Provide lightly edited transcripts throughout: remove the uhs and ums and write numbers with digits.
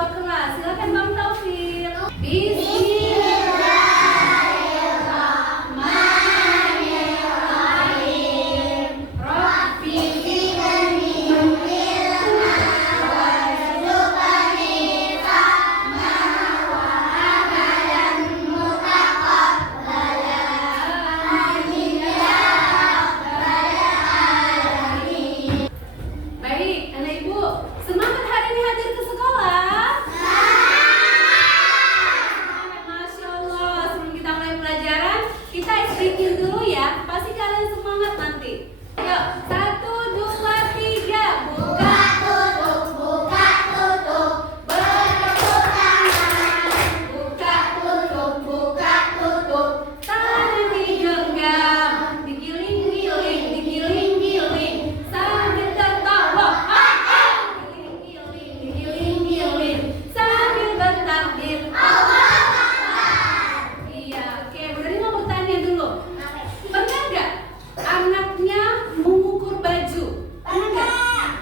ketua kelas. Silakan Bang Taufik. Bismillah. Bikin dulu ya, pasti kalian semangat nanti. Yuk, 1, 2, 3, buka tutup, buka tutup, bertepuk tangan, buka tutup, buka tutup, tangan digenggam, digiling-giling, digiling-giling, sambil tertawa, digiling-giling, digiling-giling, sambil bertakbir. Anaknya mengukur baju. Pernah?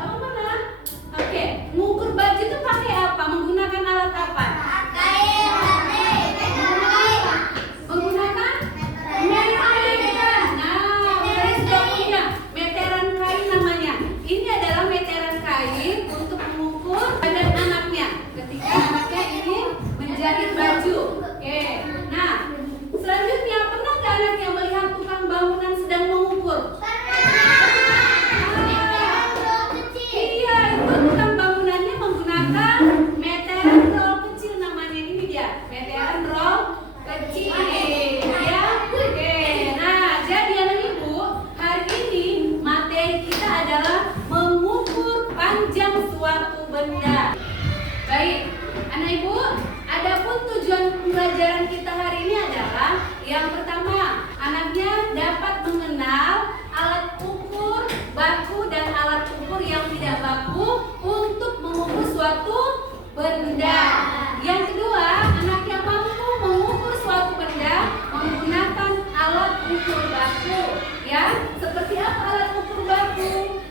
Apa pernah? Oke, mengukur baju itu pakai apa? Menggunakan alat apa? Menggunakan meteran. Nah, saya sudah punya meteran kain namanya. Ini adalah meteran kain untuk mengukur badan anaknya ketika anaknya ingin menjahit baju. Oke, nah selanjutnya pernah nggak anak yang melihat tukang bangunan sedang mengukur? Iya, itu tukang bangunannya menggunakan meteran roll kecil namanya. Ini dia, meteran roll kecil. Ya, oke. Nah, jadi anak ibu, hari ini materi kita adalah mengukur panjang suatu benda. Baik, anak ibu, adapun tujuan pembelajaran kita hari ini adalah yang pertama, anaknya dapat mengenal alat ukur baku dan alat ukur yang tidak baku untuk mengukur suatu benda. Yang kedua, anaknya mampu mengukur suatu benda menggunakan alat ukur baku. Ya, seperti apa alat ukur baku?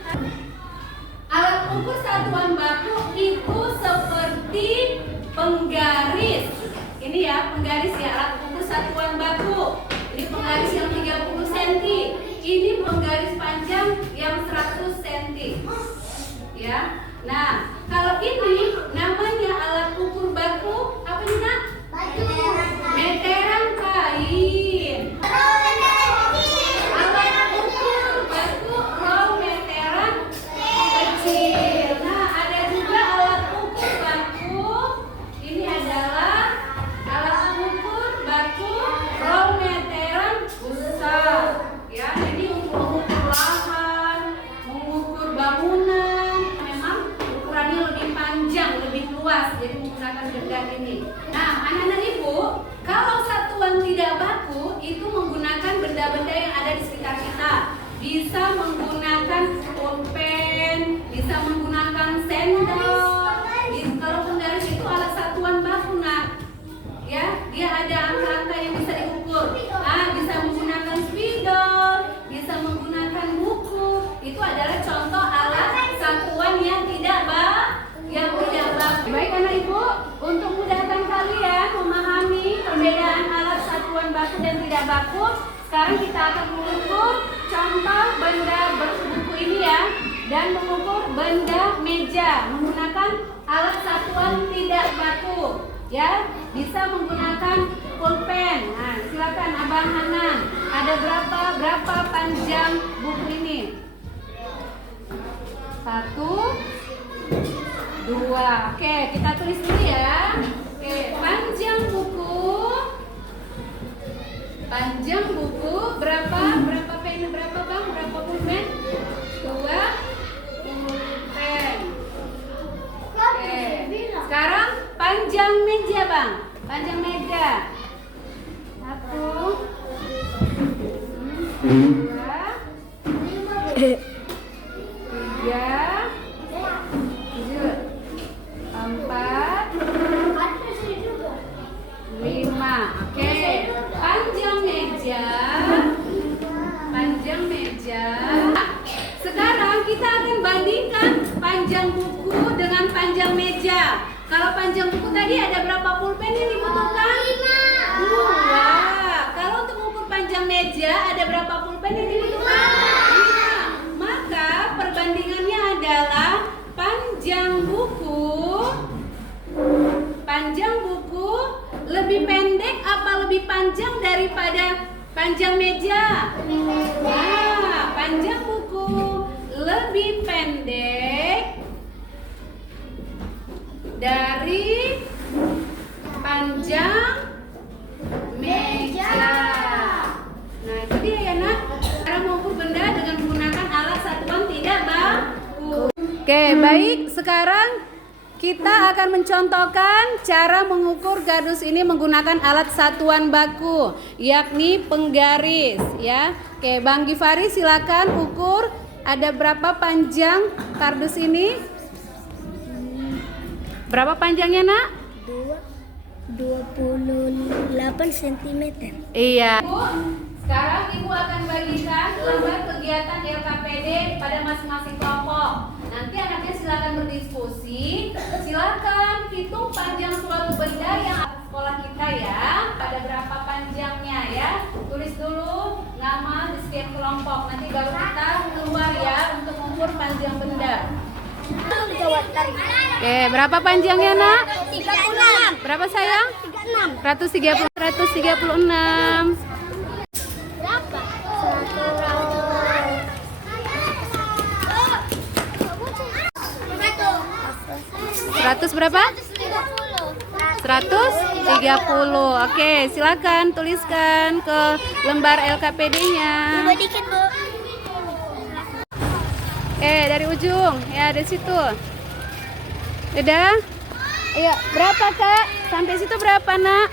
Alat ukur satuan baku itu seperti penggaris. Ini ya, penggaris ya, alat ukur satuan baku. Ini penggaris yang 30 cm. Ini penggaris panjang yang 100 cm. Ya. Nah, kalau ini namanya alat ukur baku, apa nih, Nak? Meteran kain. Alat ukur baku roll meteran kecil. Nah, ada juga alat ukur baku. Ini adalah alat ukur baku roll meteran besar. Ya, ini untuk mengukur lahan, mengukur bangunan. Memang ukurannya lebih panjang, lebih luas, jadi menggunakan benda ini. Nah, anak-anak ibu, kalau satuan tidak baku itu menggunakan benda-benda yang ada di sekitar kita. Bisa menggunakan pulpen, bisa menggunakan sendok. Kalau penggaris itu alat satuan baku, Nak. Ya, dia ada angka-angka yang bisa diukur. Nah, bisa menggunakan spidol, bisa menggunakan buku. Itu adalah contoh alat satuan yang tidak baku. Baik anak ibu, untuk mudahkan kalian memahami perbedaan alat satuan baku dan tidak baku, sekarang kita akan mengukur contoh benda buku ini ya, dan mengukur benda meja menggunakan alat satuan tidak baku. Ya, bisa menggunakan pulpen. Nah, silakan Abang Hanan. Ada berapa panjang buku ini? 1, 2. Oke, kita tulis dulu ya. Oke, panjang buku berapa pen, berapa Bang? Berapa pulpen? 2 pulpen. Oke, sekarang panjang meja Bang. Panjang meja. 1, 2, 3, 4, 5. Oke, panjang meja. Sekarang kita akan bandingkan panjang buku meja. Kalau panjang buku tadi ada berapa pulpen yang dibutuhkan? 2. Kalau untuk mengukur panjang meja ada berapa pulpen yang dibutuhkan? 5. Maka perbandingannya adalah panjang buku lebih pendek apa lebih panjang daripada panjang meja? Nah, panjang buku lebih pendek dari panjang meja. Nah, itu dia ya nak. Cara mengukur benda dengan menggunakan alat satuan tidak baku. Oke, baik. Sekarang kita akan mencontohkan cara mengukur kardus ini menggunakan alat satuan baku, yakni penggaris ya. Oke, Bang Gifari silakan ukur ada berapa panjang kardus ini? Berapa panjangnya nak? 28 cm. Iya. Bu, sekarang Ibu akan bagikan lembar kegiatan LKPD pada masing-masing kelompok. Nanti anaknya silakan berdiskusi. Silakan hitung panjang suatu benda yang ada di sekolah kita ya. Ada berapa panjangnya ya? Tulis dulu nama di setiap kelompok. Nanti baru kita keluar ya untuk mengukur panjang benda. Oke, berapa panjangnya nak? 36. Berapa sayang? 36. 136. Berapa? 100 berapa? 130. Oke, silakan tuliskan ke lembar LKPD-nya. Coba dikit, Bu. Dari ujung. Ya, dari situ. Udah? Ayo, berapa, Kak? Sampai situ berapa, Nak?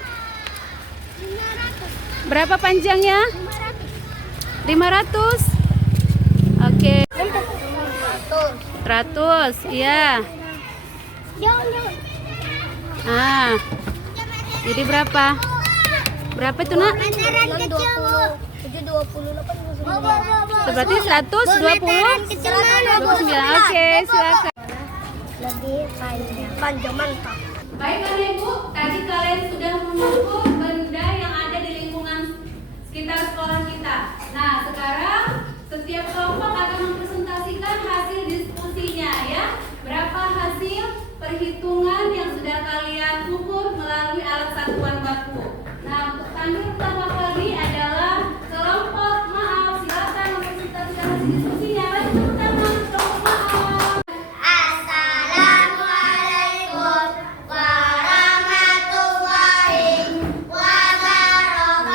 500. Berapa panjangnya? 500. Oke. 100. Iya. Jangan. Ah. Jadi berapa? Berapa itu, Nak? Meteran kecil, Bu. 728. Berarti 129. Oke, silakan. Lebih panjang mantap. Baik Bapak Ibu, tadi kalian sudah mengukur benda yang ada di lingkungan sekitar sekolah kita. Nah, sekarang setiap kelompok akan mempresentasikan hasil diskusinya ya. Berapa hasil perhitungan yang sudah kalian ukur melalui alat satuan baku. Nah, untuk tampil pertama kali adalah kelompok maaf. Silakan mempresentasikan hasil diskusinya. Baik, pertama kelompok maaf. Assalamualaikum warahmatullahi wabarakatuh.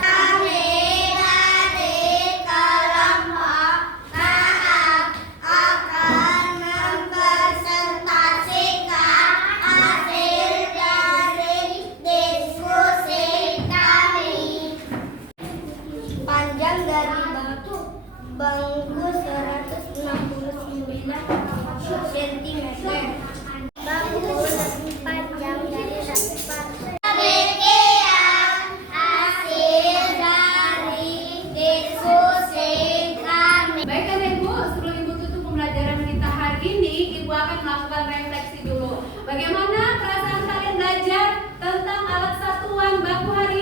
Kami dari kelompok maaf akan mempresentasikan hasil dari diskusi kami. Panjang dari bangku 169 cm. Bangku panjang dari 100. Demikian hasil dari diskusi kami. Baik kan Ibu, sebelum Ibu tutup pembelajaran kita hari ini, Ibu akan melakukan refleksi dulu. Bagaimana perasaan kalian belajar tentang alat satuan baku hari